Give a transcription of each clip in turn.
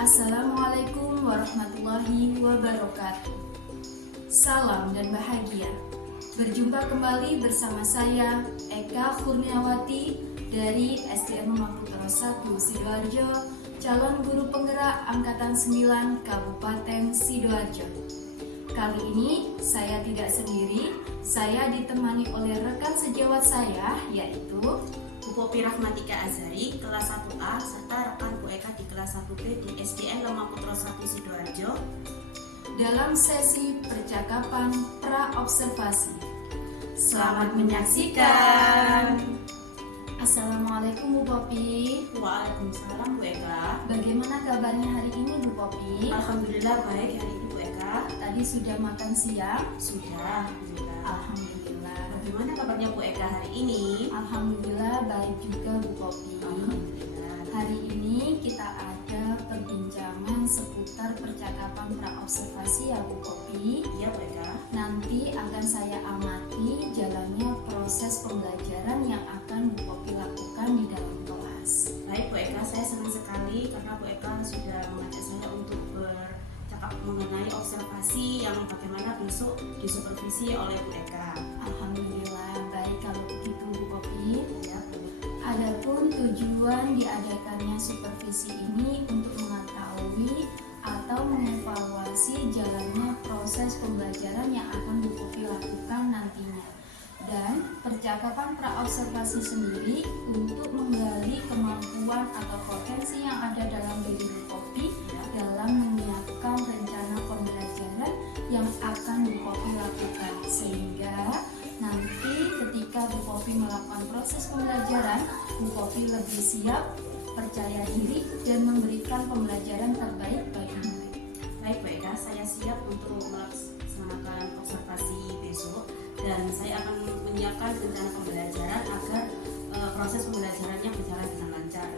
Assalamualaikum warahmatullahi wabarakatuh. Salam dan bahagia. Berjumpa kembali bersama saya Eka Kurniawati dari SDN Maputra 1 Sidoarjo, calon guru penggerak angkatan 9 Kabupaten Sidoarjo. Kali ini saya tidak sendiri, saya ditemani oleh rekan sejawat saya yaitu Bu Popi Rahmatika Azhari, kelas 1A, serta rekan Bu Eka di kelas 1B di SDN Maputra 1 Sidoarjo. Dalam sesi percakapan pra-observasi. Selamat menyaksikan. Assalamualaikum Bu Popi. Waalaikumsalam Bu Eka. Bagaimana kabarnya hari ini Bu Popi? Alhamdulillah baik hari ini Bu Eka. Tadi sudah makan siang? Sudah, Alhamdulillah. Alhamdulillah. Bagaimana kabarnya Bu Eka hari ini? Alhamdulillah baik juga Bu Popi. Alhamdulillah. Hari ini kita ada perbincangan seputar percakapan pra-observasi ya Bu Popi. Iya Bu Eka. Nanti akan saya amati jalannya proses pembelajaran yang akan Bu Popi lakukan di dalam kelas. Baik Bu Eka, saya senang sekali karena Bu Eka sudah mengajak saya untuk bercakap mengenai observasi yang bagaimana besok disupervisi oleh Bu Eka. Alhamdulillah baik kalau begitu Bu Popi. Ya, Bu. Adapun tujuan diadakannya supervisi ini untuk mengetahui atau mengevaluasi jalannya proses pembelajaran yang akan Bu Popi lakukan nantinya. Dan percakapan pra-observasi sendiri untuk menggali kemampuan atau potensi yang ada dalam diri Bu Popi dalam menyiapkan rencana pembelajaran yang akan Bu Popi lakukan, sehingga nanti ketika Bu Popi melakukan proses pembelajaran, Bu Popi lebih siap, percaya diri, dan memberikan pembelajaran terbaik bagi murid. Baik Bu Eka, saya siap untuk melaksanakan observasi besok dan saya akan menyiapkan rencana pembelajaran agar proses pembelajarannya berjalan dengan lancar.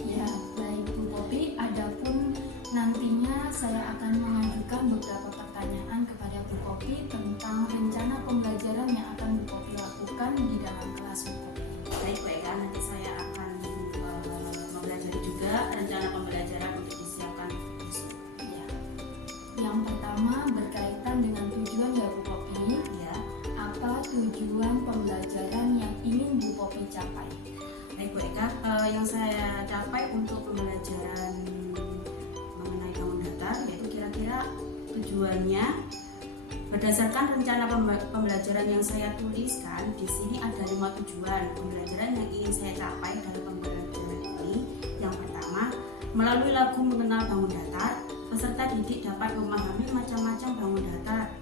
Ya, baik Bu Popi. Adapun nantinya saya akan mengajukan beberapa pertanyaan kepada Bu Popi tentang rencana pembelajaran yang akan Bu Popi lakukan di dalam kelas Bu Popi. Baik Bu Eka, nanti saya akan mempelajari juga rencana pembelajaran untuk disiapkan besok. Ya. Yang pertama berkaitan dengan tujuan ya Bu Popi. Ya. Apa tujuan pembelajaran yang ingin Bu Popi capai? Baik Bu Eka, yang saya capai untuk pembelajaran mengenai bangun datar yaitu kira-kira tujuannya berdasarkan rencana pembelajaran yang saya tuliskan. Di sini ada 5 tujuan pembelajaran yang ingin saya capai dalam pembelajaran ini. Yang pertama, melalui lagu mengenal bangun datar, peserta didik dapat memahami macam-macam bangun datar.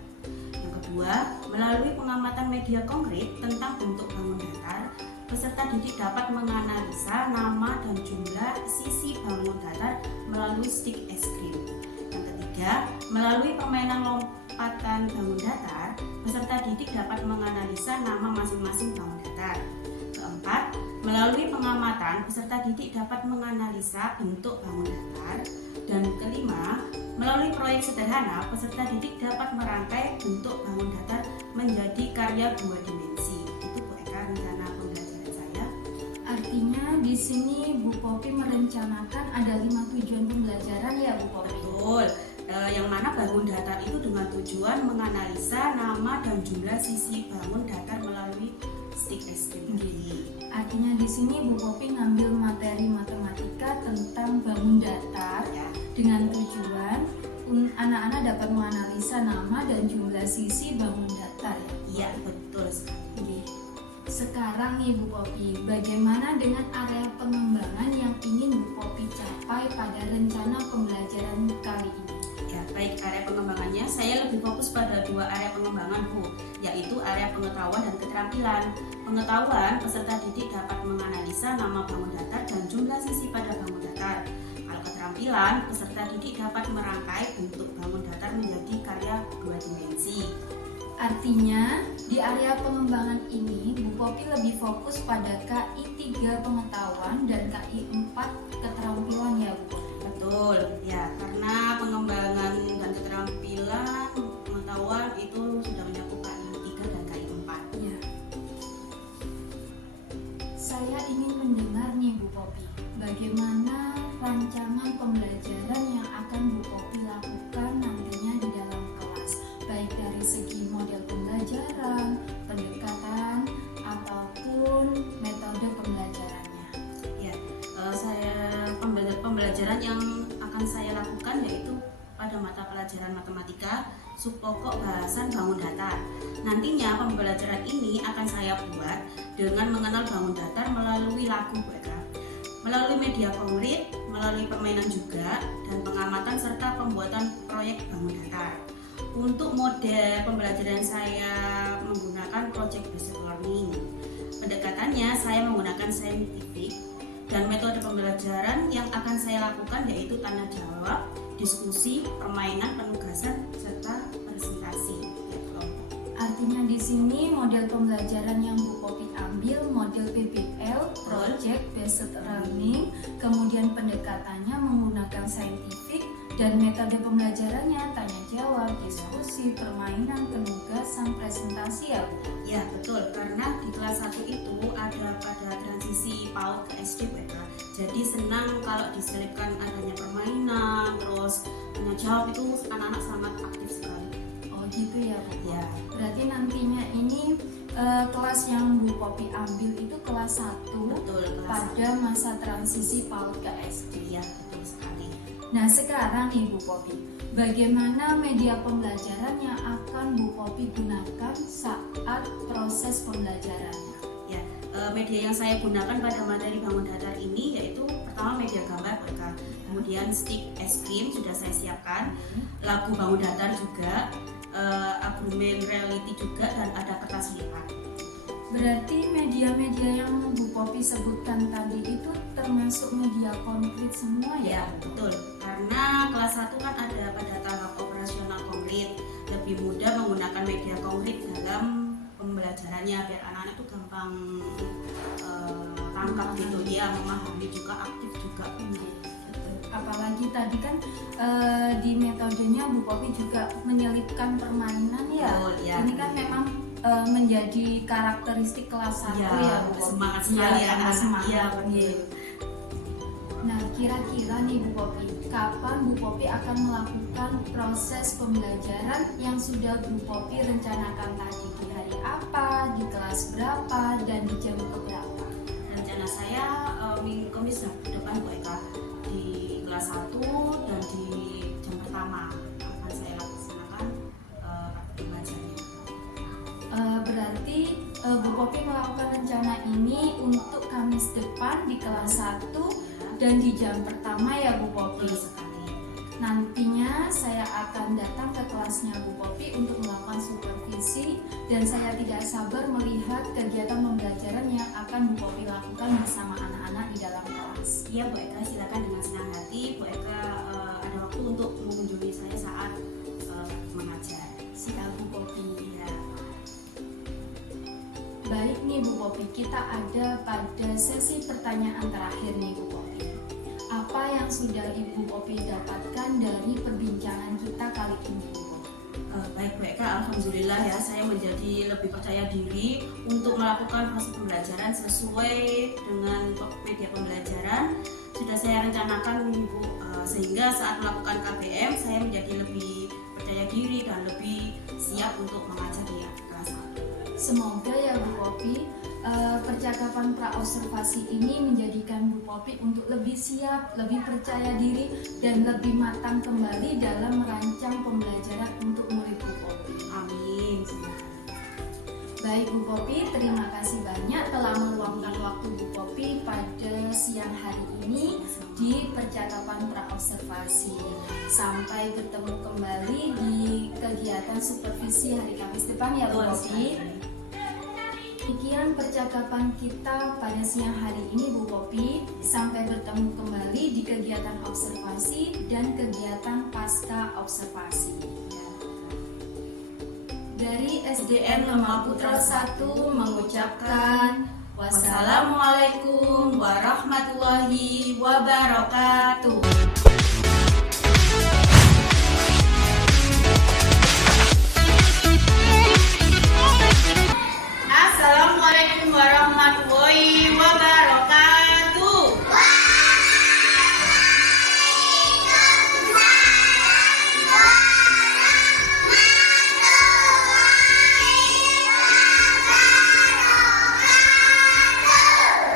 Yang kedua, melalui pengamatan media konkret tentang bentuk bangun datar, peserta didik dapat menganalisa nama dan jumlah sisi bangun datar melalui stick es krim. Yang ketiga, melalui permainan lompatan bangun datar, peserta didik dapat menganalisa nama masing-masing bangun datar. Keempat, melalui pengamatan, peserta didik dapat menganalisa bentuk bangun datar. Dan kelima, melalui proyek sederhana, peserta didik dapat merangkai bentuk bangun datar menjadi karya 2 dimensi. Itu Bu Eka rencana pembelajaran saya. Artinya di sini Bu Popi merencanakan ada 5 tujuan pembelajaran ya Bu Popi. Betul. Yang mana bangun datar itu dengan tujuan menganalisa nama dan jumlah sisi bangun datar melalui stick es krim. Artinya di sini Bu Popi ngambil materi matematika tentang bangun datar Ya. dengan tujuan anak-anak dapat menganalisa nama dan jumlah sisi bangun datar ya. Iya, betul sekali. Oke. Sekarang nih Bu Popi, bagaimana dengan area pengembangan yang ingin Bu Popi capai pada rencana pembelajaran kali ini? Ya, baik, area pengembangannya saya lebih fokus pada 2 area pengembangan Bu, yaitu area pengetahuan dan keterampilan. Pengetahuan, peserta didik dapat menganalisa nama bangun datar dan jumlah sisi pada bangun datar. Kalau keterampilan, peserta didik dapat merangkai bentuk bangun datar menjadi karya 2 dimensi. Artinya, di area pengembangan ini, Bu Popi lebih fokus pada KI 3 pengetahuan dan KI 4 keterampilan ya Bu Popi. Betul, ya, karena pengembangan dan keterampilan pengetahuan itu sudah mencakup KI 3 dan KI 4. Ya. Saya ingin mendengar nih Bu Popi, bagaimana rancangan pembelajaran yang pada mata pelajaran matematika subpokok bahasan bangun datar. Nantinya pembelajaran ini akan saya buat dengan mengenal bangun datar melalui lagu Bu Eka, melalui media konkret, melalui permainan juga, dan pengamatan serta pembuatan proyek bangun datar. Untuk mode pembelajaran saya menggunakan project based learning. Pendekatannya saya menggunakan saintifik, dan metode pembelajaran yang akan saya lakukan yaitu tanya jawab, diskusi, permainan, penugasan, serta presentasi. Artinya di sini model pembelajaran yang Bu Popi ambil model PBL, Project Based Learning, kemudian pendekatannya menggunakan saintifik, dan metode pembelajarannya tanya jawab, diskusi, permainan, penugasan, presentasi ya Bu? Ya betul, karena di kelas 1 itu ada pada transisi PAUD ke SD Bu Eka. Jadi senang kalau diselipkan adanya permainan, terus tanya jawab, itu anak-anak sangat aktif sekali. Oh gitu ya Bu? Ya. Berarti nantinya ini kelas yang Bu Popi ambil itu kelas 1 Betul, kelas pada masa transisi PAUD ke SD. Ya betul sekali. Nah sekarang nih Bu Popi, bagaimana media pembelajaran yang akan Bu Popi gunakan saat proses pembelajarannya? Ya, media yang saya gunakan pada materi bangun datar ini yaitu pertama media gambar Bu Eka, kemudian stick es krim sudah saya siapkan, lagu bangun datar juga, argumen reality juga, dan ada kertas lipat. Berarti media-media yang Bu Popi sebutkan tadi itu termasuk media konkret semua ya? Ya betul, karena kelas 1 kan ada pada tahap operasional konkret, lebih mudah menggunakan media konkret dalam pembelajarannya biar anak-anak itu gampang tangkap gitu ya, memahami juga, aktif juga. Apalagi tadi kan di metodenya Bu Popi juga menyelipkan permainan ya. Oh, ya. Ini kan memang menjadi karakteristik kelas 1 ya, Bu Popi. Semangat sekali ya, anak-anak. semangat. Iya, betul. Nah, kira-kira nih Bu Popi, kapan Bu Popi akan melakukan proses pembelajaran yang sudah Bu Popi rencanakan tadi? Di hari apa, di kelas berapa, dan di jam keberapa? Rencana saya minggu Kamis depan Bu Eka, di kelas 1 dan di jam pertama akan saya laksanakan pembelajarannya. Berarti Bu Popi melakukan rencana ini untuk Kamis depan di kelas 1 dan di jam pertama ya Bu Popi. Betul sekali. Nantinya saya akan datang ke kelasnya Bu Popi untuk melakukan supervisi, dan saya tidak sabar melihat kegiatan pembelajaran yang akan Bu Popi lakukan bersama anak-anak di dalam kelas. Iya Bu Eka, silakan dengan senang hati Bu Eka ada waktu untuk mengunjungi saya saat mengajar. Siap Bu Popi. Ya. Baik nih Bu Popi, kita ada pada sesi pertanyaan terakhir nih Bu Popi. Apa yang sudah Ibu Popi dapatkan dari perbincangan kita kali ini Bu Popi? Baik Bu Eka, alhamdulillah ya, saya menjadi lebih percaya diri untuk melakukan proses pembelajaran sesuai dengan media pembelajaran sudah saya rencanakan Ibu, sehingga saat melakukan KBM saya menjadi lebih percaya diri dan lebih siap untuk mengajar di kelas 1. Semoga ya Bu Popi, percakapan pra-observasi ini menjadikan Bu Popi untuk lebih siap, lebih percaya diri, dan lebih matang kembali dalam merancang pembelajaran untuk murid Bu Popi. Amin. Baik Bu Popi, terima kasih banyak telah meluangkan waktu Bu Popi pada siang hari ini di percakapan pra-observasi. Sampai bertemu kembali di kegiatan supervisi hari Kamis depan ya Bu Popi. Demikian percakapan kita pada siang hari ini Bu Popi. Sampai bertemu kembali di kegiatan observasi dan kegiatan pasca observasi. Dari SDN Lemah Putra 1 mengucapkan wassalamualaikum warahmatullahi wabarakatuh. Assalamualaikum warahmatullahi wabarakatuh.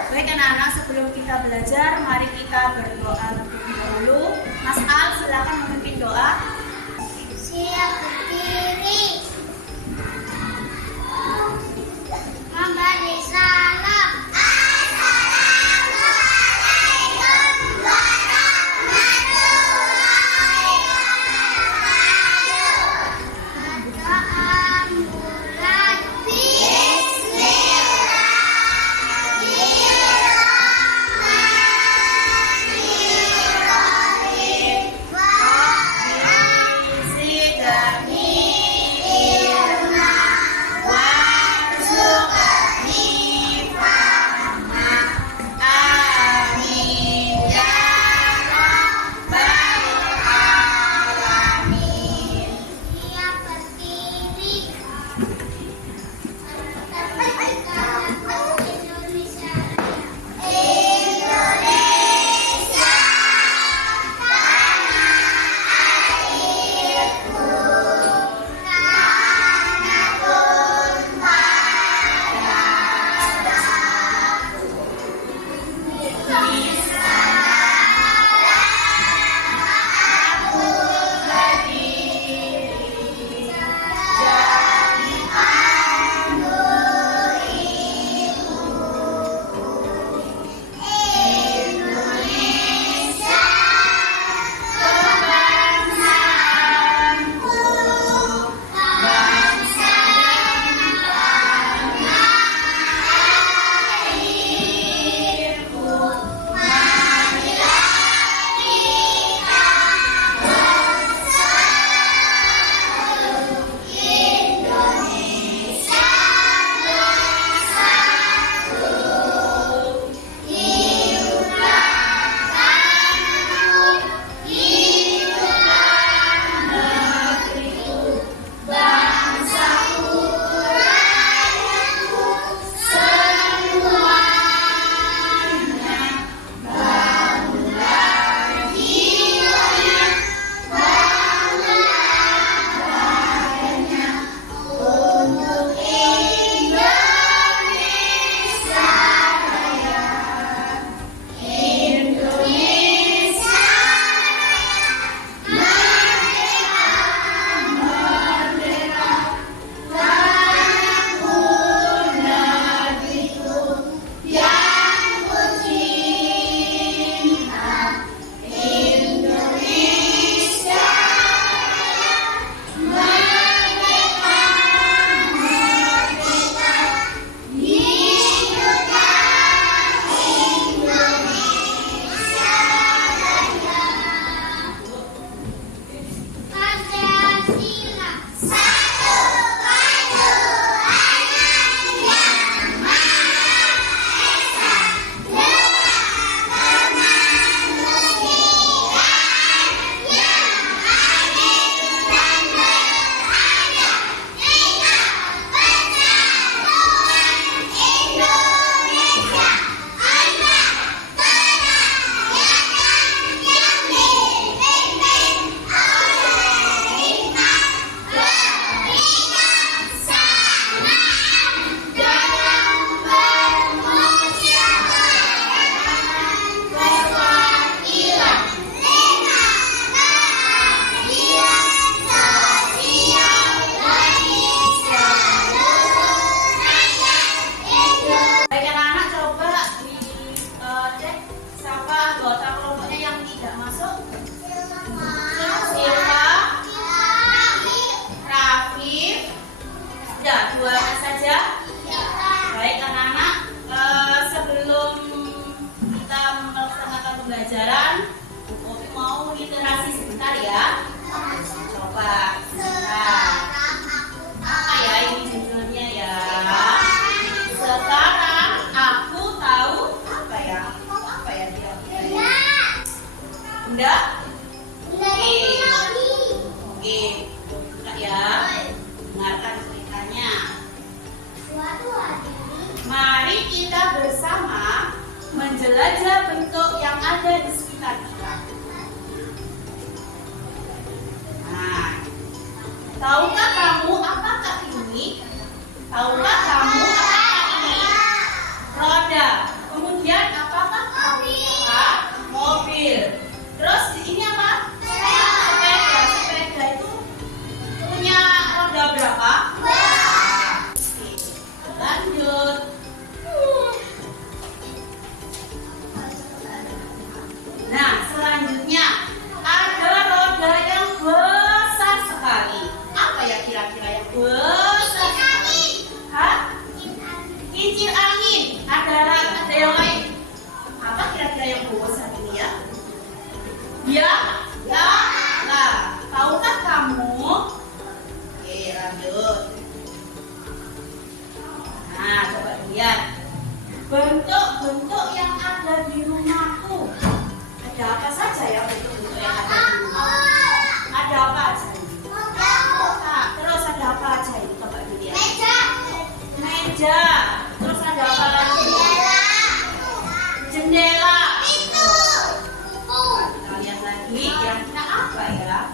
Baik anak-anak, sebelum kita belajar, mari kita berdoa terlebih dahulu. Mas Al, silakan memimpin doa. pembelajaran Bu Popi mau literasi sebentar ya. Coba. Nah, apa ya ini judulnya ya? Sekarang aku tahu apa ya? Apa ya dia? Benda? Oke. Oke. Buka ya. Dengarkan ceritanya. Mari kita bersama menjelajah bentuk yang ada di sekitar kita. Nah, tahukah kamu apakah ini? Tahukah kamu apakah ini? Roda. Kemudian apakah kamu lihat? Mobil. Terus ini apa? Sepeda. Sepeda itu punya roda berapa? Oke. Lanjut. Nah, selanjutnya ada roda yang besar sekali. Apa ya kira-kira yang besar sekali? Hah? Kincir angin. Ada yang lain. Apa kira-kira yang besar ini ya? Ya, ya. Nah, tahukah kamu? Oke, lanjut. Nah, coba lihat bentuk-bentuk yang ada di rumahku. Ada apa saja ya bentuk-bentuk yang ada di rumahku? Ada apa aja? Nah, terus ada apa aja ini? Coba dilihat. Meja. Terus ada apa lagi? Jendela. Kita lihat lagi kira-kira apa ya?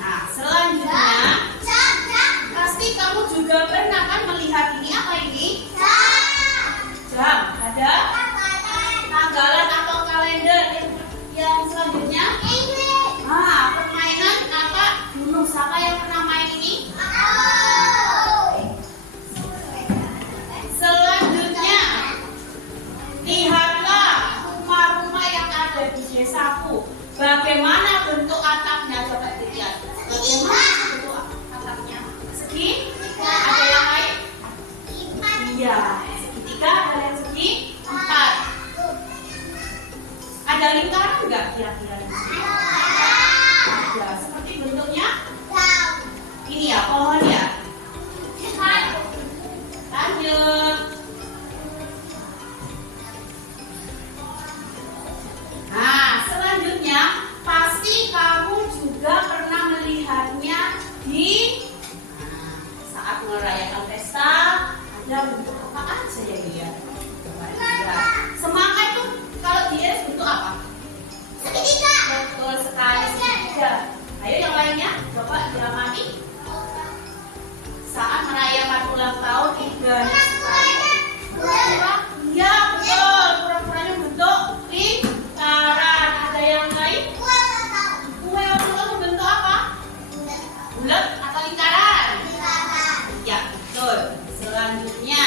Nah, selanjutnya pasti kamu juga pernah kan melihat ini. Apa ini? Jam. Ada tanggalan atau kalender. Yang selanjutnya permainan apa dulu, siapa yang pernah main ini? Selanjutnya lihatlah rumah-rumah yang ada di desaku. Bagaimana bentuk atapnya? Coba dilihat. Bagaimana bentuk atapnya? Segi? Ada yang lain? Iya. Segitiga, ada yang segi? 4. Ada lingkaran enggak kira-kira di sini? Ada. Seperti bentuknya? Ini ya, pohon ya? Lanjut. Nah, selanjutnya pasti kamu juga pernah melihatnya di saat merayakan pesta. Ada bentuk apa aja ya dia? Coba lihat. Semangka itu kalau dia bentuk apa? Segitiga. Betul sekali, segitiga. Ayo yang lainnya, coba diamati. Saat merayakan ulang tahun ibadahnya kura-kura. Iya betul, kura-kuranya bentuk lingkaran. Ada yang lain? Kue ulang tahun bentuk apa? Bulat atau lingkaran? Iya betul. Selanjutnya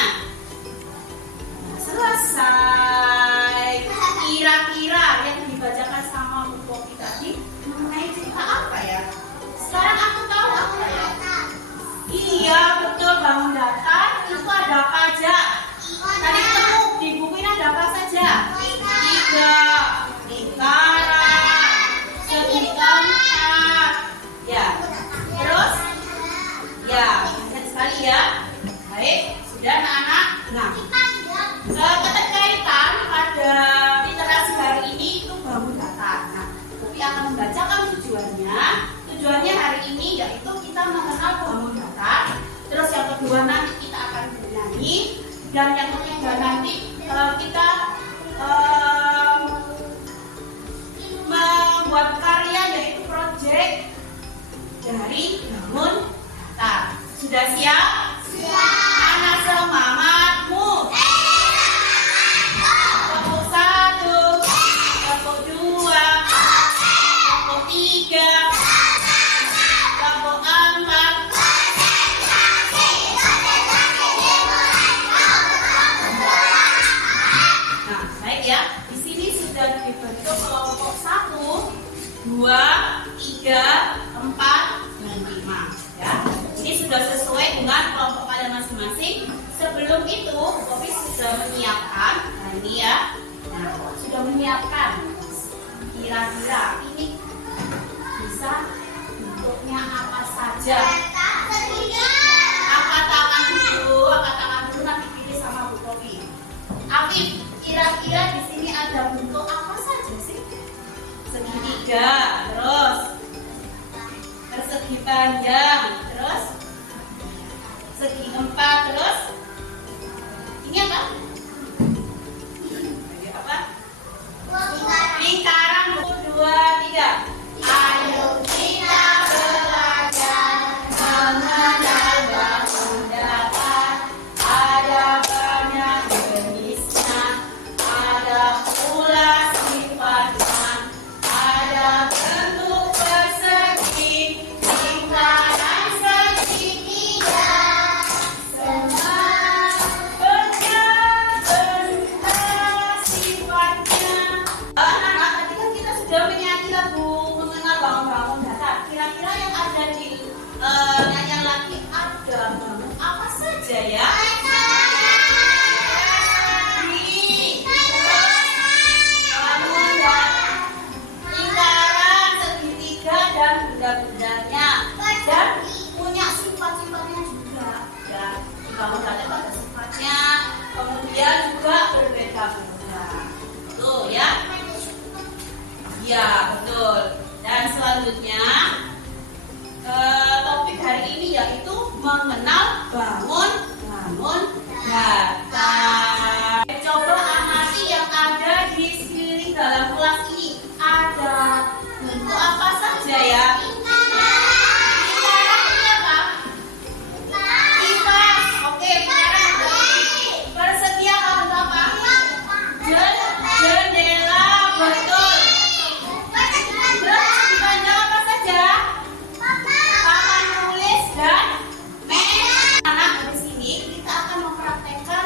selesai. Kira-kira yang dibacakan sama Bu Popi tadi mengenai cerita apa ya? Sekarang aku tahu apa ya? Iya betul, bangun datar itu ada apa aja? Tadi ketemu di buku ini ada apa saja? 3 lingkaran, segitiga, ya. Terus, ya, banyak sekali ya. Baik, sudah anak-anak. Nah, keterkaitan pada literasi hari ini itu bangun datar. Nah, Popi akan membacakan tujuannya. Tujuannya hari ini yaitu kita mengenal bangun datar. Terus yang kedua nanti kita akan bernyanyi. Dan yang ketiga nanti kita membuat karya yaitu proyek dari bangun datar. Sudah siap? Siap. Mana semangatmu? Tepuk 1, tepuk 2, tepuk 3, tepuk 4. Nah, baik ya. Di sini sudah dibentuk kelompok 1, 2, 3, 4, dan 5 ya. Ini sudah sesuai dengan kelompok kalian masing-masing. Sebelum itu, Popi sudah menyiapkan. Nah, ini ya. Nah, sudah menyiapkan Kira-kira ini bisa bentuknya apa saja? Angkat tangan dulu nanti pilih sama Bu Kopi. Afif, kira-kira di sini ada bentuk apa saja sih? Segitiga, terus persegi panjang, terus segi empat, terus ini apa? Ini apa? Lingkaran. 1, 2, 3. Ayo kita belajar mengenal bangun datar. Ada banyak jenisnya, ada pula sifatnya, ada bentuk persegi, lingkaran segitiga. Semua berbentuk sifatnya. Anak-anak, tadi kan kita sudah menyanyi lagu mengenal bangun-bangun datar. Kira-kira yang ada di nyanyian lagi ada bangun apa saja ya? Bangun datar, lingkaran, segitiga, dan benda-bendanya. Dan punya sifat-sifatnya juga. Ya, bangun datar ada sifatnya. Kemudian juga berbeda-beda. Tuh ya. Ya, betul. Dan selanjutnya topik hari ini yaitu mengenal bangun datar. Coba amati yang ada di sekeliling dalam kelas ini. Ada bentuk apa saja ya? Lingkaran ini apa? Kipas. Oke, sekarang persegi apa bentuk apa? Jendela, betul. Terus panjang apa saja? Papan tulis dan meja. Anak, di sini kita akan mempraktekkan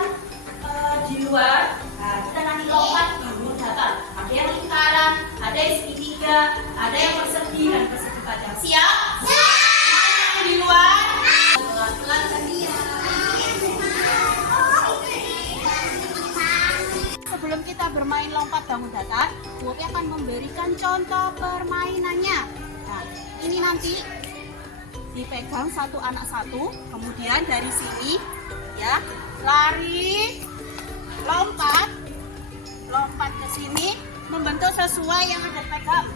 di luar. Nah, kita nanti lompat bangun datar. Ada yang lingkaran, ada yang segitiga, ada yang persegi dan persegi panjang. Siap? Siap. Di luar. Pelan-pelan tadi ya. Sebelum kita bermain lompat bangun datar, Bu Opi akan memberikan contoh permainannya. Nah, ini nanti dipegang satu anak satu, kemudian dari sini ya, lari, lompat ke sini, membentuk sesuai yang ada pegang.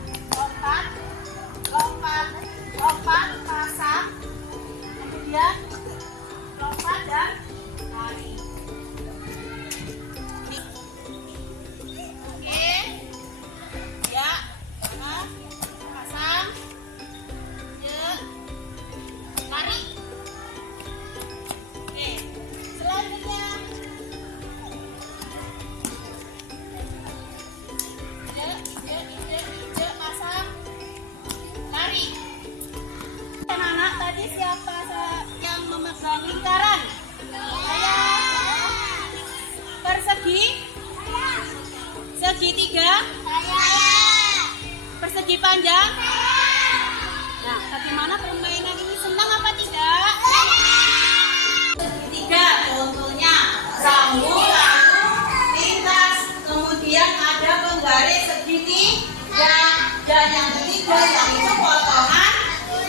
Lompat, pasang, kemudian lompat dan lari. Oke, ya, pasang, lari. Oke, selanjutnya ide, pasang, lari. Anak-anak, tadi siapa yang memegang lingkaran? Saya. Persegi? Segitiga? Persegi panjang? Nah, bagaimana permainan ini, senang apa tidak? Segitiga contohnya rambut, lalu lintas, kemudian ada penggaris segitiga, dan yang ketiga yaitu potongan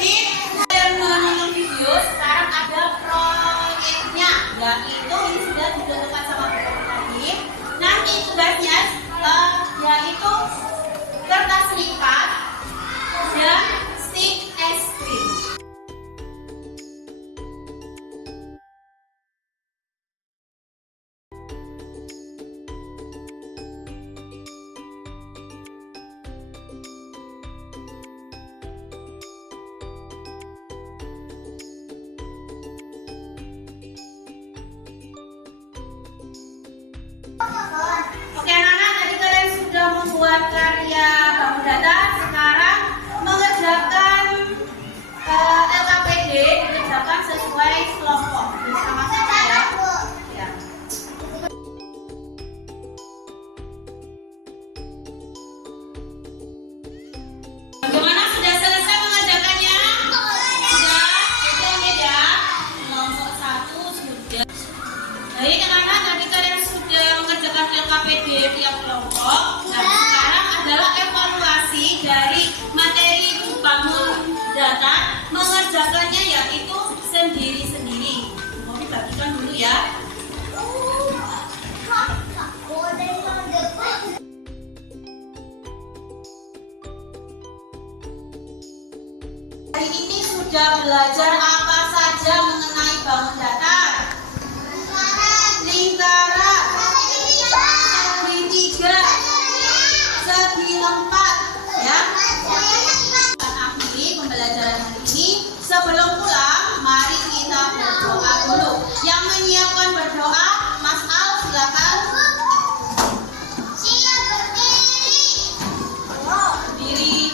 tip. Yang menonton video sekarang ada proyeknya, yaitu ini sudah ditentukan sama Bu tadi. Nanti tugasnya yaitu kertas lipat dan stick es krim. Oke anak-anak, tadi kalian sudah membuat karya bangun datar. Sekarang mengerjakan LKPD, dikerjakan sesuai kelompok bersama-sama ya. Ya. Bagaimana, sudah selesai mengerjakannya? Sudah, itu ya. Kelompok 1 sudah. Baik anak-anak, tadi kalian sudah mengerjakan LKPD tiap kelompok. Nah, sekarang adalah evaluasi ya. Hari ini sudah belajar apa saja mengenai bangun datar? Lingkaran, segitiga, segi empat, ya. Kita akhiri pembelajaran hari ini. Sebelum pulang, mari kita berdoa dulu. Yang menyiapkan berdoa, Mas Al, silakan. Berdiri.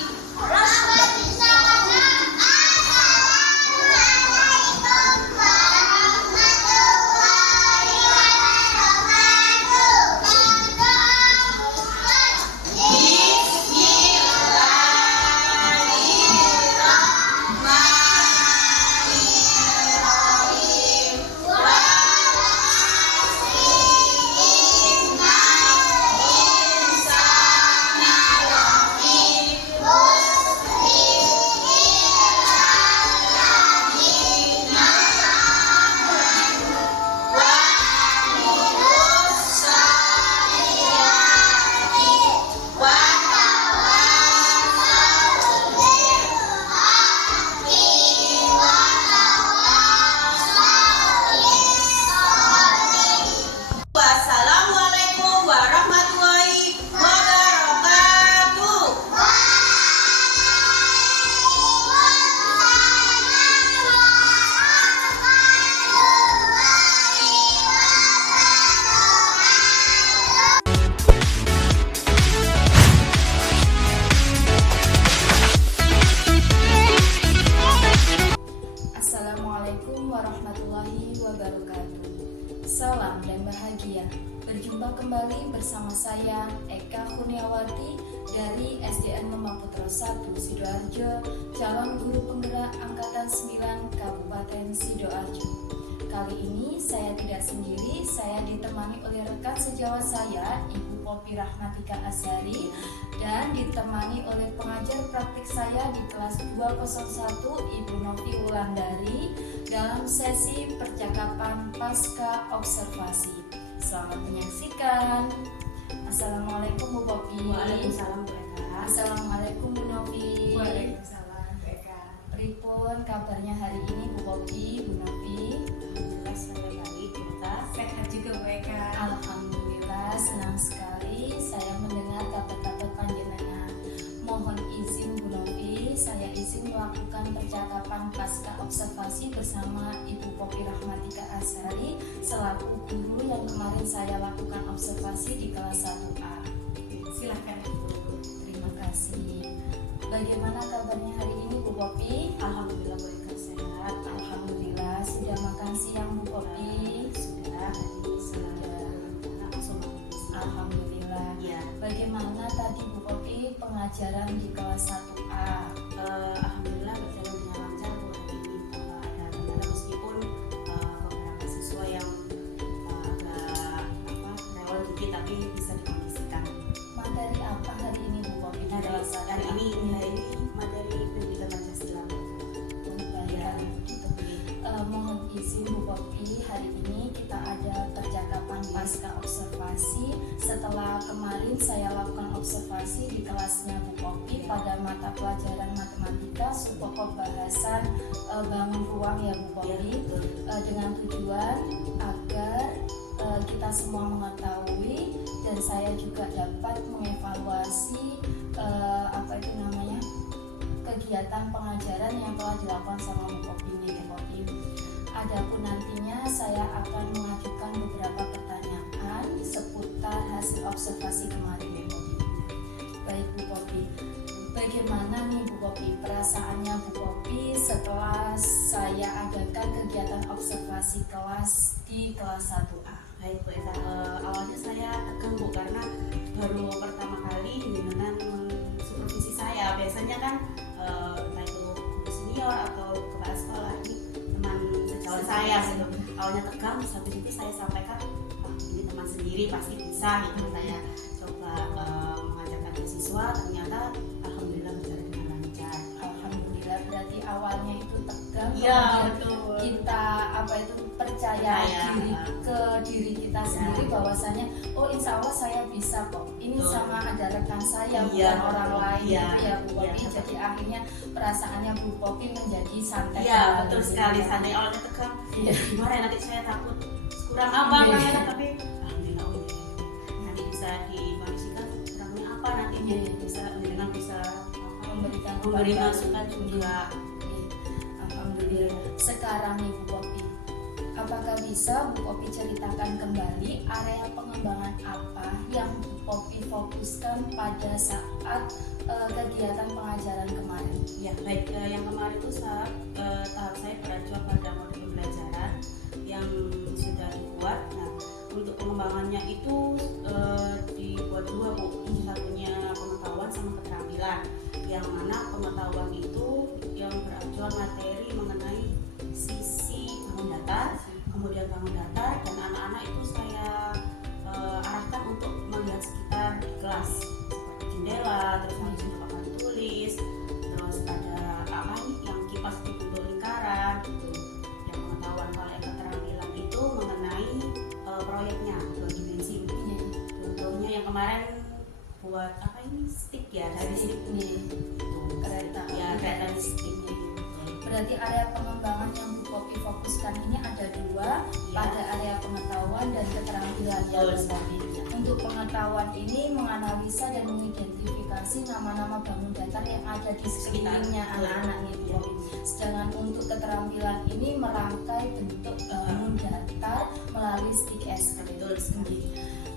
Wassalamualaikum warahmatullahi wabarakatuh. Assalamualaikum warahmatullahi wabarakatuh. Salam dan bahagia. Berjumpa kembali bersama saya Eka Kurniawati dari SDN Memaputra 1 Sidoarjo, calon guru penggerak angkatan 9 Kabupaten Sidoarjo. Kali ini saya tidak sendiri, saya ditemani oleh rekan sejawat saya, Ibu Poppy Rahmatika Azhari, dan ditemani oleh pengajar praktik saya di kelas 201, Ibu Novi Wulandari, dalam sesi percakapan pasca observasi. Selamat menyaksikan. Assalamualaikum Bu Poppy. Waalaikumsalam Bu Eka. Assalamualaikum Bu Novi. Waalaikumsalam Bu Eka. Pripun kabarnya hari ini Bu Poppy, Bu Novi? Alhamdulillah saya baik, kita Sehat juga Bu Eka. Alhamdulillah, senang sekali saya mendengar kabar-kabar panjenengan. Mohon izin Bu Novi, saya izin melakukan percakapan pasca observasi bersama Ibu Poppy Rahmatika Azhari selaku guru yang kemarin saya lakukan observasi di kelas 1A. Silahkan. Terima kasih. Bagaimana kabarnya hari ini Bu Poppy? Alhamdulillah Bu Eka sehat. Alhamdulillah, sudah makan siang Bu Poppy? Sudah tadi sudah langsung Alhamdulillah. ya. Bagaimana tadi Bu Poppy pengajaran di kelas 1A? Alhamdulillah berjalan dengan lancar Bu hari ini. Ada kendala meskipun beberapa siswa yang agak rewel dikit tapi bisa dikondisikan. Materi apa hari ini Bu Poppy di kelas 1A? Hari ini nilai materi pendidikan Pancasila. Baik, gitu. Mohon izin Bu Poppy, hari ini kita ada percakapan pasca observasi setelah kemarin saya lakukan observasi di kelasnya Bu Poppy pada mata pelajaran matematika subpokok bahasan bangun ruang ya Bu Poppy, dengan tujuan agar kita semua mengetahui dan saya juga dapat mengevaluasi kegiatan pengajaran yang telah dilakukan sama Bu Poppy ini Bu Poppy. Adapun nantinya saya akan mengajukan beberapa pertanyaan seputar hasil observasi kemarin Bu Poppy. Baik Bu Poppy, bagaimana nih Bu Poppy perasaannya Bu Poppy setelah saya adakan kegiatan observasi kelas di kelas 1A? Baik Bu Eka, awalnya saya tegang Bu karena baru pertama kali dengan supervisi saya. Biasanya kan entah itu guru senior atau kepala sekolah, ini teman sejawat saya gitu. Awalnya tegang, habis itu saya sampaikan, ini teman sendiri pasti bisa gitu. Saya coba mengajarkan ke siswa, ternyata alhamdulillah berjalan dengan lancar. Alhamdulillah, berarti awalnya itu tegang, Iya, kemudian betul. kita percaya Percaya. ke diri kita sendiri bahwasanya oh insya Allah saya bisa kok, ini Betul. sama ada rekan saya Iya, bukan orang betul. lain Iya, gitu ya Bu iya. Popi. Jadi akhirnya perasaannya Bu Popi menjadi santai. Iya, kembali. betul sekali. Santai, awalnya tegang. Iya. Gimana ya, nanti saya takut kurang apa Iya. namanya, tapi alhamdulillah oh iya. Nanti bisa dikondisikan kurangnya apa nanti Iya. bisa dengan bisa Memberikan memberi obat. masukan juga. Alhamdulillah. Sekarang nih Bu Popi, apakah bisa Bu Popi ceritakan kembali area pengembangan apa yang Bu Popi fokuskan pada saat kegiatan pengajaran kemarin? Ya baik, yang kemarin itu saat tahap saya beracuan pada modul pembelajaran yang sudah dibuat. Nah, untuk pengembangannya itu dibuat dua Bu. Satunya pengetahuan sama keterampilan. Yang mana pengetahuan itu yang beracuan materi mengenai sisi bangun datar, kemudian bangun datar, dan anak-anak itu saya arahkan untuk melihat sekitar di kelas seperti jendela, terus ada papan tulis, terus ada apa nih yang kipas berbentuk lingkaran gitu. Yang pengetahuan, kalau yang keterampilan itu mengenai proyeknya dua dimensi. Contohnya yang kemarin buat apa ini, stick ya, dari stick Nih, kereta. ya, kereta stick. Berarti area pengembangan yang Bu Popi fokuskan ini ada dua, Ya. pada area pengetahuan dan keterampilan ya Bu Betul. Popi. Untuk pengetahuan ini menganalisa dan mengidentifikasi nama-nama bangun datar yang ada di sekelilingnya anak-anak nih Bu Popi. Sedangkan untuk keterampilan ini merangkai bentuk bangun datar melalui stick es krim. Betul sekali.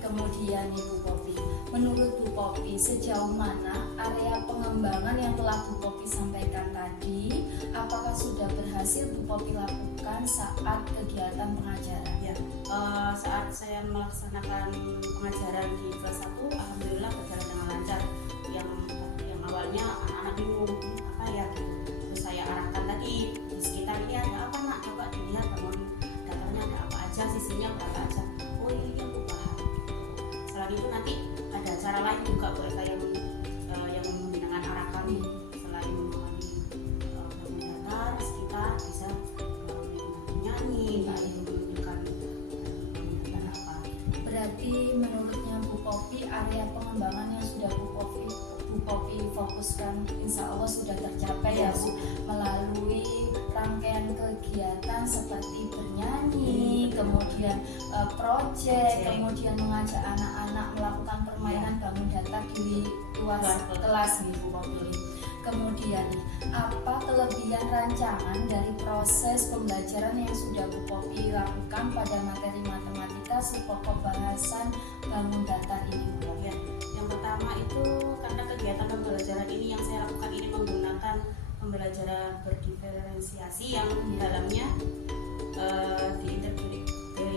Kemudian nih Bu Popi, menurut Bu Popi sejauh mana area pengembangan yang telah Bu Popi sampaikan tadi, apakah sudah berhasil Bu Popi lakukan saat kegiatan pengajaran? Ya, saat saya melaksanakan pengajaran di kelas 1, alhamdulillah berjalan dengan lancar. Yang awalnya anak-anak bingung apa ya gitu. Terus saya arahkan tadi di sekitar ini ada apa nak, coba dilihat bangun datarnya ada apa aja, sisinya berapa aja. Oh iya aku paham. Selain itu nanti ada cara lain juga Bu Eka yang dengan arahkan selain memahami bangun datar sekitar bisa nyanyi, menunjukkan bangun datar apa. Berarti menurutnya Bu Popi area pengembangan yang sudah Bu Popi fokuskan insya Allah sudah tercapai ya Bu, melalui rangkaian kegiatan seperti bernyanyi, kemudian project, kemudian mengajak anak-anak melakukan permainan bangun datar di luar kelas nih Bu Popi. Kemudian nih, apa kelebihan rancangan dari proses pembelajaran yang sudah Bu Popi lakukan pada materi matematika sepokok bahasan bangun datar ini Bu Popi? Ya, yang pertama itu karena kegiatan pembelajaran ini yang saya lakukan ini menggunakan pembelajaran berdiferensiasi yang di dalamnya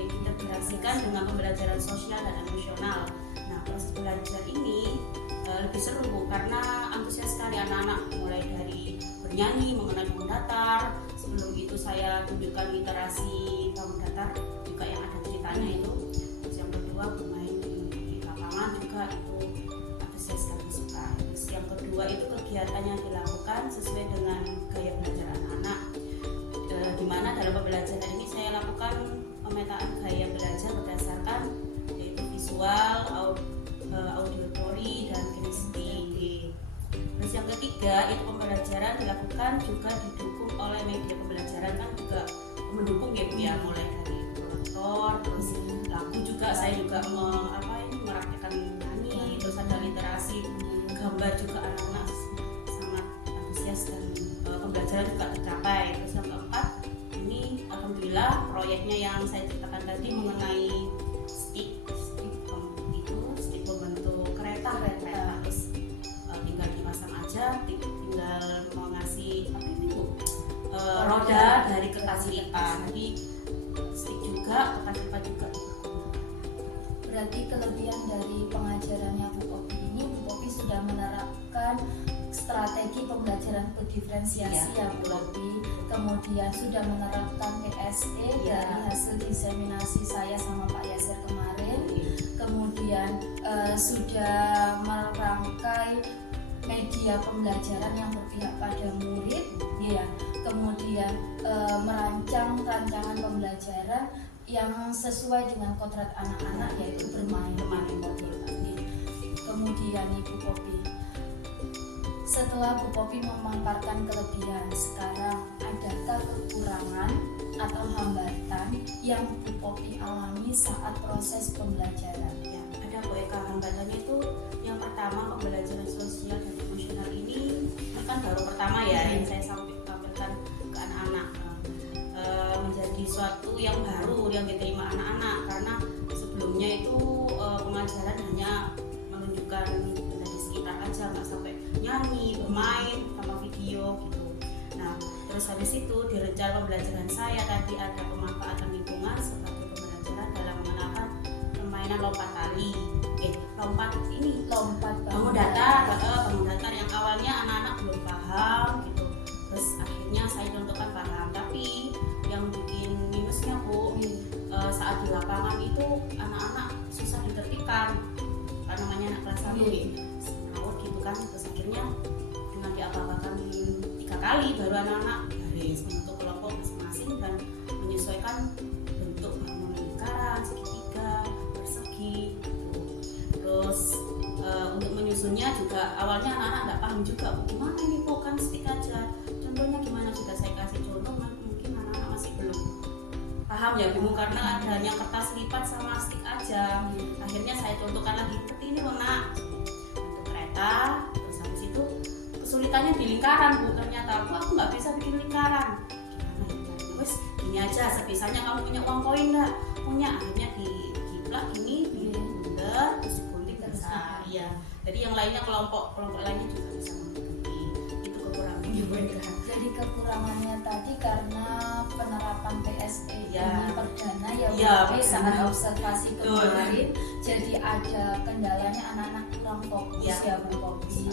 diintegrasikan dengan pembelajaran sosial dan emosional. Nah, proses belajar ini lebih seru Bu, karena antusias sekali anak-anak, mulai dari bernyanyi mengenai bangun datar. Sebelum itu saya tunjukkan literasi bangun datar juga yang ada ceritanya itu. Terus yang kedua bermain di lapangan juga itu antusias sekali suka. Terus yang kedua itu kegiatan yang dilakukan sesuai dengan gaya belajar anak-anak, di mana dalam pembelajaran ini saya lakukan pemetaan gaya belajar berdasarkan yaitu visual, auditory, dan kinesthetik. Terus yang ketiga itu pembelajaran dilakukan juga didukung oleh media pembelajaran, kan juga mendukung ya Bu ya, mulai dari proyektor, terus lagu juga saya juga merakitkan nyanyi, terus ada literasi gambar juga, anak-anak sangat antusias dan pembelajaran juga tercapai. Terus yang keempat ini alhamdulillah proyeknya yang saya ceritakan tadi mengenai stick membentuk kereta. Terus tinggal dipasang aja, tinggal mengasih apa ini Bu, roda dari kertas lipat. Jadi stick juga, kertas lipat juga. Berarti kelebihan dari pengajarannya Bu Popi ini, Bu Popi sudah menerapkan strategi pembelajaran berdiferensiasi ya Bu Popi, kemudian sudah menerapkan PSE dari hasil diseminasi saya sama Pak Yasir kemarin, kemudian sudah merangkai media pembelajaran yang berpihak pada murid, ya. Kemudian merancang rancangan pembelajaran yang sesuai dengan kodrat anak-anak, yaitu bermain. Kemudian Ibu Popi, setelah Bu Popi memaparkan kelebihan, sekarang adakah kekurangan atau hambatan yang Bu Popi alami saat proses pembelajaran? Ya, ada Bu Eka. Hambatannya itu yang pertama, pembelajaran sosial dan emosional ini kan baru pertama ya yang saya sampaikan ke anak-anak, menjadi suatu yang baru yang diterima anak-anak, karena sebelumnya itu pengajaran hanya menunjukkan benda di sekitar aja, nggak sampai nyanyi, bermain, sama video gitu. Nah, terus habis itu di rencana pembelajaran saya tadi ada pemanfaatan lingkungan sebagai pembelajaran dalam mengenalkan permainan lompat tali. Lompat bangun datar yang awalnya anak-anak belum paham gitu. Terus akhirnya saya contohkan paham, tapi yang bikin minusnya Bu, saat di lapangan itu anak-anak susah ditertibkan, namanya anak kelas 1 gitu kan. Terus akhirnya dengan diapa-apakan 3 kali baru anak-anak baris membentuk kelompok masing-masing dan menyesuaikan bentuk bangunan lingkaran, segitiga, persegi gitu. Terus untuk menyusunnya juga awalnya anak-anak nggak paham juga, gimana ini kok kan stick aja, contohnya gimana. Juga saya kasih contoh, mungkin anak-anak masih belum paham ya, bingung karena adanya kertas lipat sama stick aja. Akhirnya saya contohkan lagi, seperti ini loh nak, bentuk kereta. Terus habis itu kesulitannya di lingkaran Bu, ternyata aku nggak bisa bikin lingkaran. Gimana ya, wes gini aja, sebisanya kamu punya uang koin nggak? Punya. Akhirnya diplak ini, bunda, terus digunting dan saya. Jadi yang lainnya kelompok lainnya juga bisa mengikuti. Itu kekurangannya mereka. Jadi kekurangannya tadi karena penerapan PSE ini perdana ya, Bu, sangat observasi kemarin. Jadi ada kendalanya, anak-anak kurang fokus ya Bu Popi.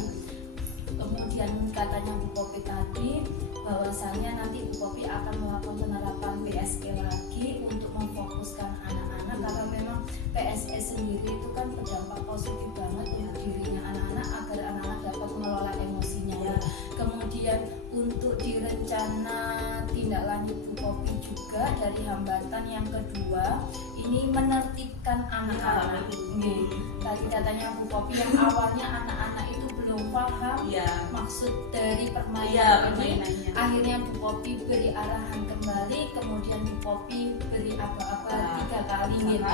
Kemudian katanya Bu Popi tadi bahwasannya nanti Bu Popi akan melakukan penerapan PSE lagi untuk memfokuskan anak-anak, karena memang PSE sendiri itu kan berdampak positif banget untuk dirinya anak-anak agar anak-anak dapat mengelola emosinya. Kemudian untuk di rencana tindak lanjut Bu Popi juga dari hambatan yang kedua ini menertibkan anak-anak. Tadi katanya Bu Popi yang awalnya anak-anak itu belum paham maksud dari permainan ini, akhirnya Bu Popi beri arahan kembali, kemudian Bu Popi beri apa-apa 3 kali gitu.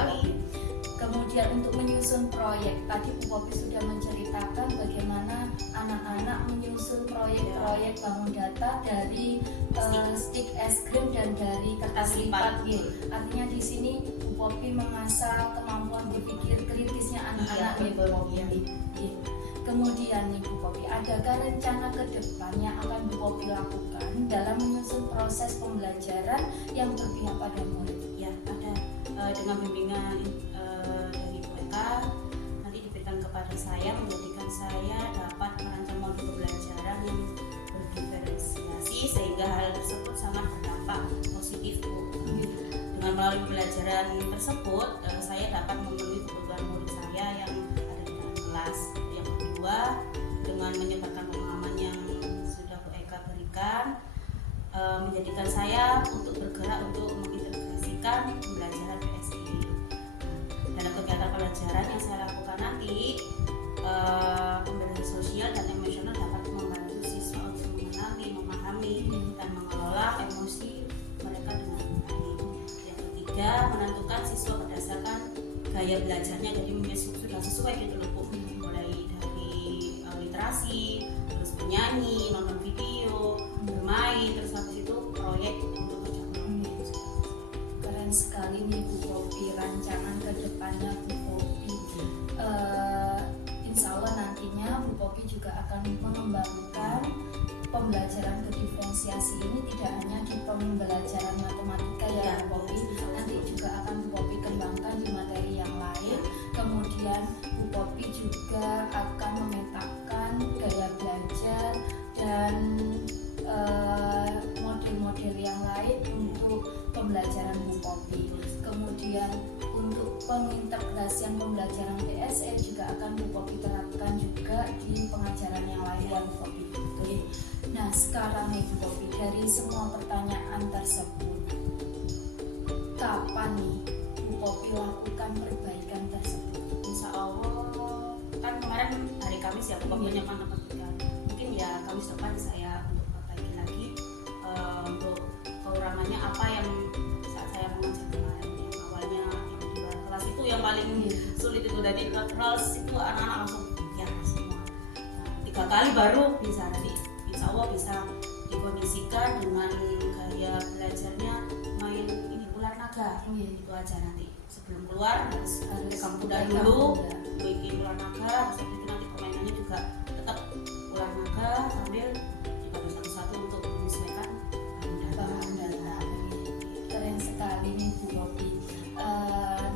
Kemudian untuk menyusun proyek, tadi Bu Popi sudah menceritakan bagaimana anak-anak menyusun proyek-proyek bangun data dari stick es krim dan dari kertas lipat gitu. Artinya di sini Bu Popi mengasah kemampuan berpikir kritisnya anak-anak Bu Popi. Kemudian nih Bu Popi, adakah rencana ke depan yang akan Bu Popi lakukan dalam menyusun proses pembelajaran yang berpihak pada murid? Ya, ada dengan bimbingan dari Bu Eka nanti diberikan kepada saya, menjadikan saya dapat merancang modul pembelajaran yang berdiferensiasi sehingga hal tersebut sangat berdampak positif Bu. Dengan melalui pembelajaran tersebut saya dapat memenuhi kebutuhan murid saya yang ada di dalam kelas. Yang kedua, dengan menyebarkan pemahaman yang sudah Bu Eka berikan, menjadikan saya untuk bergerak untuk mengintegrasikan pembelajaran PSE. Dalam kegiatan pembelajaran yang saya lakukan nanti, pembelajaran sosial dan emosional dapat membantu siswa untuk mengenali, memahami, dan mengelola emosi mereka dengan baik. Yang ketiga, menentukan siswa berdasarkan gaya belajarnya, jadi sudah sesuai gitu loh Bu, mulai dari literasi, terus menyanyi, nonton video, bermain, terus habis itu proyek untuk kerja kelompok. Keren sekali nih Bu Popi, rancangan kedepannya Bu Popi. Insya Allah nantinya Bu Popi juga akan mengembangkan pembelajaran berdiferensiasi ini tidak hanya di pembelajaran matematika ya Bu Popi, nanti juga akan Bu Popi kembangkan di materi yang lain. Kemudian Bu Popi juga akan memetakan gaya belajar dan model-model yang lain untuk pembelajaran Bu Popi. Kemudian untuk pengintegrasian pembelajaran PSE juga akan Bu Popi terapkan juga di pengajaran pelajaran yang lain ya Bu Popi. Oke. Nah sekarang nih Bu Popi, dari semua pertanyaan tersebut, kapan nih Bu Popi lakukan perbaikan tersebut? Insya Allah kan kemarin hari Kamis ya pokoknya kan mungkin ya Kamis depan saya untuk perbaiki lagi untuk kekurangannya apa yang saat saya mengajar kemarin ya. Awalnya yang di luar kelas itu yang paling sulit itu, dari kelas itu anak-anak langsung ya semua. Nah, 3 kali baru bisa, nanti insya Allah bisa dikondisikan dengan gaya belajarnya main ini ular naga. Itu aja, nanti sebelum keluar harus pegang kuda dulu, bikin ular naga, terus itu nanti permainannya juga tetap ular naga sambil dibantu satu-satu untuk menyesuaikan Bahan data. Keren sekali nih Bu Popi.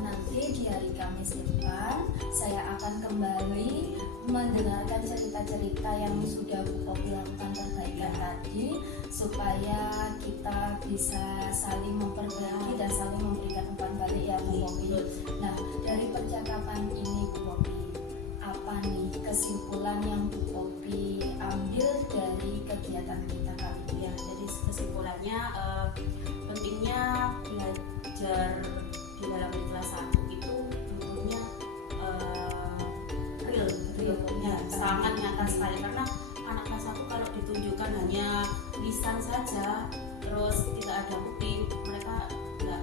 Nanti di hari Kamis depan saya akan kembali mendengarkan cerita-cerita yang sudah Bu Popi lakukan perbaikan tadi, supaya kita bisa saling memperbaiki dan saling memberikan umpan balik ya Bu Popi. Nah dari percakapan ini Bu Popi, apa nih kesimpulan yang Bu Popi ambil dari kegiatan kita kali ini? ya. Jadi kesimpulannya pentingnya belajar di dalam kelas 1 itu tentunya realnya sangat nyata sekali, karena anak kelas 1 kalau ditunjukkan hanya lisan saja terus tidak ada bukti, mereka nggak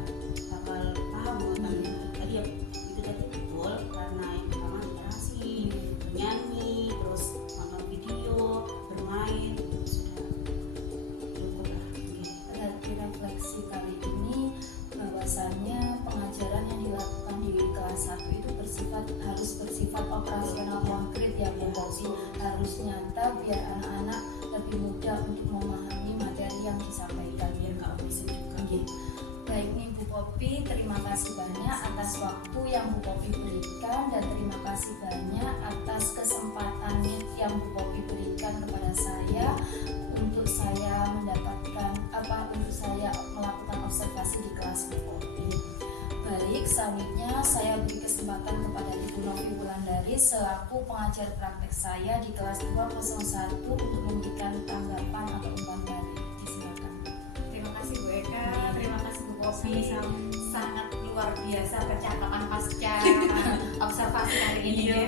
bakal paham tentang tadi ya. Itu tadi betul, karena yang pertama literasi, bernyanyi, terus nonton video, bermain, sudah cukup lah. Berarti refleksi kali ini bahwasannya pengajaran yang dilakukan di kelas 1 itu harus bersifat operasional konkret ya Bu Popi, harus nyata biar anak-anak lebih mudah untuk memahami materi yang disampaikan, biar nggak bosan juga. Baik nih Bu Popi, terima kasih banyak atas waktu yang Bu Popi berikan, dan terima kasih banyak atas kesempatan yang Bu Popi berikan kepada saya untuk saya melakukan observasi di kelas Bu Popi. Baik, selanjutnya saya beri kesempatan kepada Ibu Novi Wulandari selaku pengajar praktek saya di kelas 201 untuk memberikan tanggapan atau umpan balik. Disilakan. Terima kasih Bu Eka, terima kasih Bu Popi. Sangat luar biasa percakapan pasca observasi hari ini ya.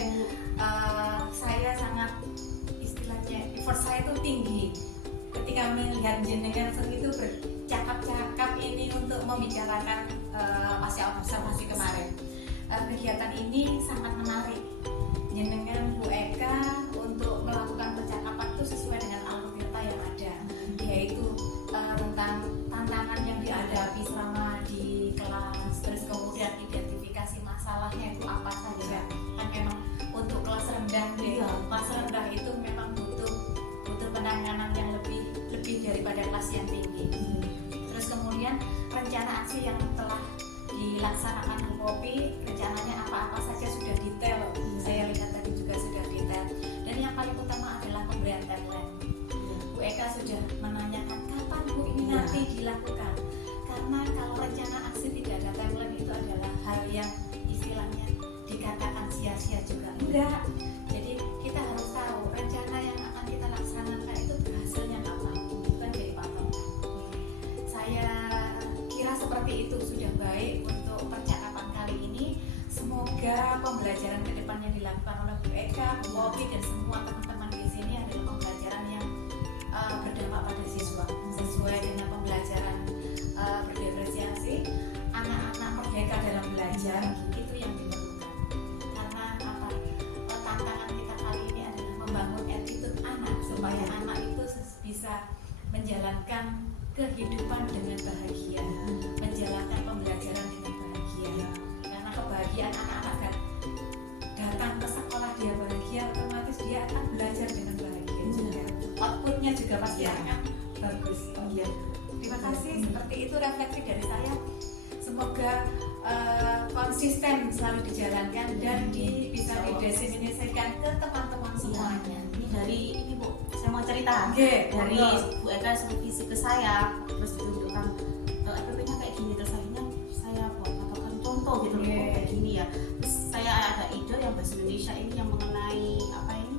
Saya sangat, istilahnya effort saya itu tinggi ketika melihat jenengan itu bercakap-cakap ini untuk membicarakan pasca observasi kemarin. Kegiatan ini sangat menarik. Jenengan Bu Eka untuk melakukan percakapan itu sesuai dengan alur cerita yang ada, yaitu tentang tantangan yang dihadapi selama di kelas, terus kemudian identifikasi masalahnya itu apa saja. Kan memang untuk kelas rendah, kelas rendah itu memang butuh penanganan yang lebih daripada kelas yang tinggi. Terus kemudian rencana aksi yang telah dilaksanakan Bu Popi, rencananya apa-apa saja sudah detail. Saya lihat tadi juga sudah detail. Dan yang paling utama adalah pemberian timeline. Bu Eka sudah menanyakan kapan Bu ini nanti dilakukan. Karena kalau rencana aksi tidak ada timeline itu adalah hal yang istilahnya dikatakan sia-sia juga. Enggak. Jadi kita harus tahu rencana yang akan kita laksanakan itu berhasilnya apa. Bukan jadi patokan. Saya kira seperti itu sudah baik untuk percakapan kali ini. Semoga pembelajaran ke depannya dilakukan oleh Bu Eka, Bu Popi, dan semua teman-teman di sini adalah pembelajaran yang berdampak pada siswa, sesuai dengan pembelajaran berdiferensiasi. Anak-anak merdeka dalam belajar, itu yang diperlukan. Karena apa? Tantangan kita kali ini adalah membangun attitude anak supaya anak itu bisa menjalankan kehidupan dengan bahagia, menjalankan pembelajaran dengan bahagia. Karena kebahagiaan anak-anak datang ke sekolah dia bahagia, otomatis dia akan belajar dengan bahagia juga. Outputnya juga pasti akan bagus. Terima kasih. Seperti itu refleksi dari saya. Semoga konsisten selalu dijalankan dan bisa didiseminasikan ke teman-teman semuanya. Ini dari ini Bu, saya mau cerita. Dari Bu Eka suruh visi ke saya, terus ditunjukkan FPP-nya kayak gini, terus akhirnya saya katakan contoh gitu loh, kayak gini ya. Terus saya ada ide yang bahasa Indonesia ini yang mengenai apa ini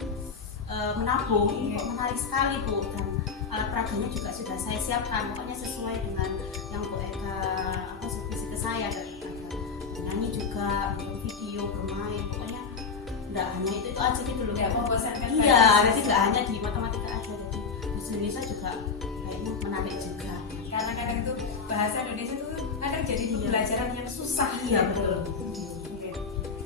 menabung. Ini kok menarik sekali Bu, dan alat peraganya juga sudah saya siapkan, pokoknya sesuai dengan yang Bu Eka supervisi ke saya. Ada nyanyi juga, bikin video, bermain, pokoknya nggak hanya itu aja gitu loh. Nggak membosankan. Iya, jadi nggak hanya di matematika aja, jadi bahasa Indonesia juga kayaknya menarik juga. Karena kadang tuh bahasa Indonesia tuh kadang jadi pembelajaran yang susah. Iya betul. Oke.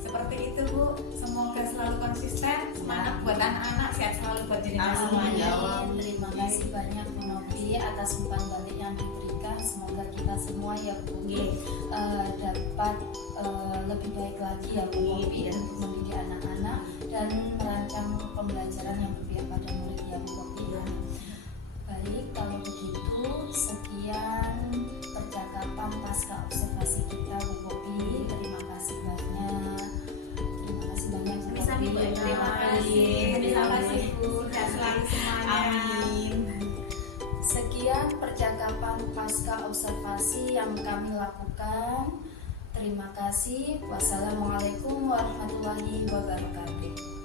Seperti itu Bu, semoga selalu konsisten, semangat buat anak-anak, sehat selalu buat jenengan Amin. semuanya. Amin. Terima kasih banyak Bu Novi atas umpan balik yang diberikan. Semoga kita semua ya Bu Novi dapat lebih baik lagi ya Bu Novi untuk mendidik anak-anak dan merancang pembelajaran yang berpihak pada murid ya Bu Novi. Baik, kalau begitu sekian percakapan pasca observasi kita Bu Novi. Terima kasih banyak. Terima kasih banyak Bu Sama-sama, Novi. Bu Eka. Terima kasih, terima kasih Bu, sehat selalu semuanya. Amin. Sekian percakapan pasca observasi yang kami lakukan. Terima kasih. Wassalamualaikum warahmatullahi wabarakatuh.